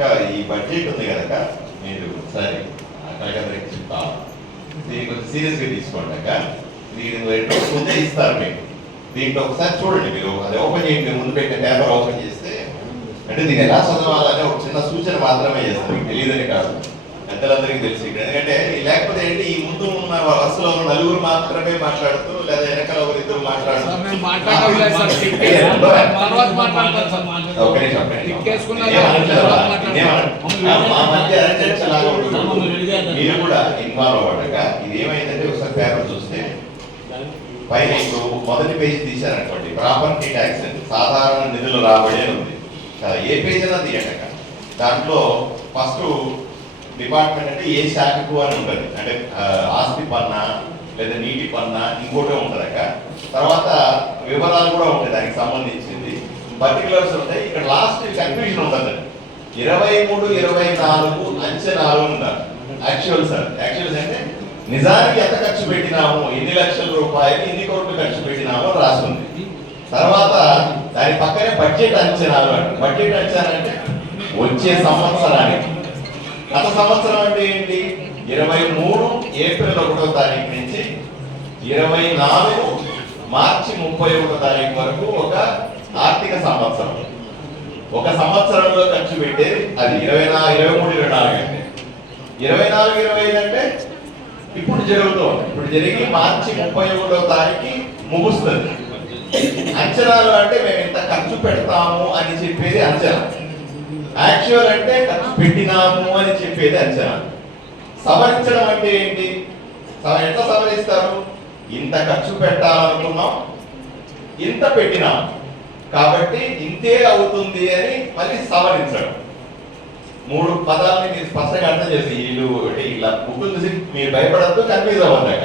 అక్క ఈ బడ్జెట్ ఉంది కదక్క, మీరు సరే అక్కడికి చెప్తా, దీన్ని కొంచెం సీరియస్గా తీసుకోండి అక్క. దీని ముందే ఇస్తారు మీకు, దీంట్లో ఒకసారి చూడండి మీరు, అది ఓపెన్ చేయండి, ముందు పెట్టిన పేపర్ ఓపెన్ చేస్తే అంటే దీన్ని ఎలా చదవాలని ఒక చిన్న సూచన మాత్రమే చేస్తారు, మీకు తెలియదని కాదు, పెద్దలందరికీ తెలుసు. ఎందుకంటే లేకపోతే ఏంటి, ఈ ముందు ఉన్న వరుసలో నలుగురు మాత్రమే మాట్లాడుతూ లేదా వెనకాల ఒకరిద్దరు మాట్లాడుతూ మా మధ్య మీరు కూడా ఇన్వాల్వ్ అవ్వడగా. ఇది ఏమైందంటే ఒకసారి పేపర్ చూస్తే పైన ఇప్పుడు మొదటి పేజీ తీశారనుకోండి, ప్రాపర్టీ ట్యాక్స్ అని సాధారణ నిధులు రాబడి అని ఉంది కదా, ఏ పేజ్ అయినా తీయటక. దాంట్లో ఫస్ట్ డిపార్ట్మెంట్ అంటే ఏ శాఖకు అని ఉంటుంది, అంటే ఆస్తి పన్నా లేదా నీటి పన్నా ఇంకోటే ఉంటుందక. తర్వాత వివరాలు కూడా ఉంటాయి దానికి సంబంధించింది, పర్టికులర్స్ ఉంటాయి. ఇక్కడ లాస్ట్ కన్ఫ్యూజన్ ఉంటుంది, 23-24 అంచనాలు ఉన్నారు. యాక్చువల్స్ అంటే నిజానికి ఎంత ఖర్చు పెట్టినాము, ఎన్ని లక్షల రూపాయలు, ఎన్ని కోట్లు ఖర్చు పెట్టినాము రాస్తుంది. తర్వాత దాని పక్కనే బడ్జెట్ అంచనాలు అంటే, బడ్జెట్ అంచనా అంటే వచ్చే సంవత్సరానికి. గత సంవత్సరం అంటే ఏంటి, 23 ఏప్రిల్ 1వ తారీఖు నుంచి 24 మార్చి 31వ తారీఖు వరకు ఒక ఆర్థిక సంవత్సరం. ఒక సంవత్సరంలో ఖర్చు పెట్టేది అది 23-24 అంటే. 24-25 అంటే ఇప్పుడు జరుగుతుంది, ఇప్పుడు జరిగి మార్చి 31వ తారీఖు ముగుస్తుంది. అంచనాలు అంటే మేము ఇంత ఖర్చు పెడతాము అని చెప్పేది అంచనా. యాక్చువల్ అంటే ఖర్చు పెట్టినాము అని చెప్పేది అంచనా. సవరించడం అంటే ఏంటి, ఎంత సవరిస్తారు, ఇంత ఖర్చు పెట్టాలనుకున్నాం, ఇంత పెట్టినాం కాబట్టి ఇంతే అవుతుంది అని మళ్ళీ సవరించడం. 3 పదాలని మీరు స్పష్టంగా అర్థం చేసి వీళ్ళు ఇలా బుక్ చూసి మీరు భయపడద్దు, కన్ఫ్యూజ్ అవ్వద్దాక.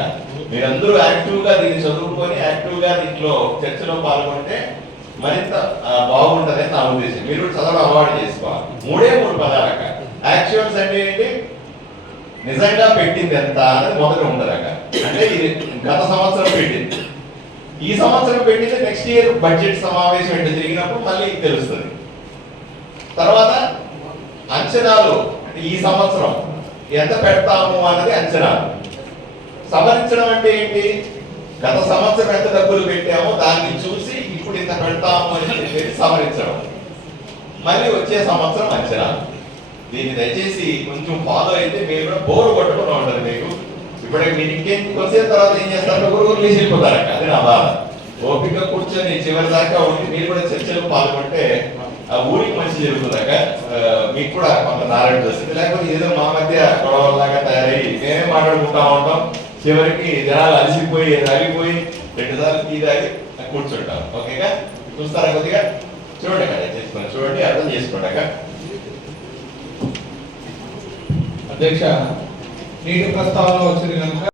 మీరందరూ యాక్టివ్గా దీన్ని చదువుకొని యాక్టివ్గా దీంట్లో చర్చలో పాల్గొంటే మరింత బాగుంటుందని నా ఉద్దేశం. మీరు చదవడం అలవాటు చేసుకోవాలి. 3 పదాలక. యాక్చువల్స్ అంటే ఏంటి, నిజంగా పెట్టింది ఎంత అనేది మొదట ఉండదక. అంటే ఇది గత సంవత్సరం పెట్టింది, ఈ సంవత్సరం పెట్టింది నెక్స్ట్ ఇయర్ బడ్జెట్ సమావేశం ఏంటో జరిగినప్పుడు మళ్ళీ తెలుస్తుంది. తర్వాత అంచనాలు అంటే ఈ సంవత్సరం ఎంత పెడతాము అన్నది అంచనాలు. సవరించడం అంటే ఏంటి, గత సంవత్సరం ఎంత డబ్బులు పెట్టామో దాన్ని చూసి ఇప్పుడు ఇంత పెడతాము అని చెప్పేసి సవరించడం. మళ్ళీ వచ్చే సంవత్సరం అంచనాలు. దీన్ని దయచేసి కొంచెం ఫాలో అయితే మీరు కూడా బోరు కొట్టకుండా ఉంటుంది మీకు. ఇప్పుడే మీరు ఇంకేం వచ్చేసిన తర్వాత ఏం చేస్తారు, ఊరు లేచి వెళ్ళిపోతారట. అది నా బాధ. ఓపిక కూర్చొని చివరి దాకా ఉండి మీరు కూడా చర్చలు పాల్గొంటే ఆ ఊరికి మంచి జరుగుతుందాక, మీకు కూడా కొంత నాలెడ్జ్ వస్తుంది. లేకపోతే ఏదో మా మధ్య గొడవలాగా తయారయ్యి మేమే మాట్లాడుకుంటా ఉంటాం, చివరికి జనాలు అలసిపోయి అలిగిపోయి 2 సార్లు టీ తాగి కూర్చుంటాం. ఓకేగా, చూస్తారా కొద్దిగా చూడండి కదా, చేసుకుని చూడండి, అర్థం చేసుకోండి అక్క. అధ్యక్ష, నీటి ప్రస్తావన వచ్చింది కనుక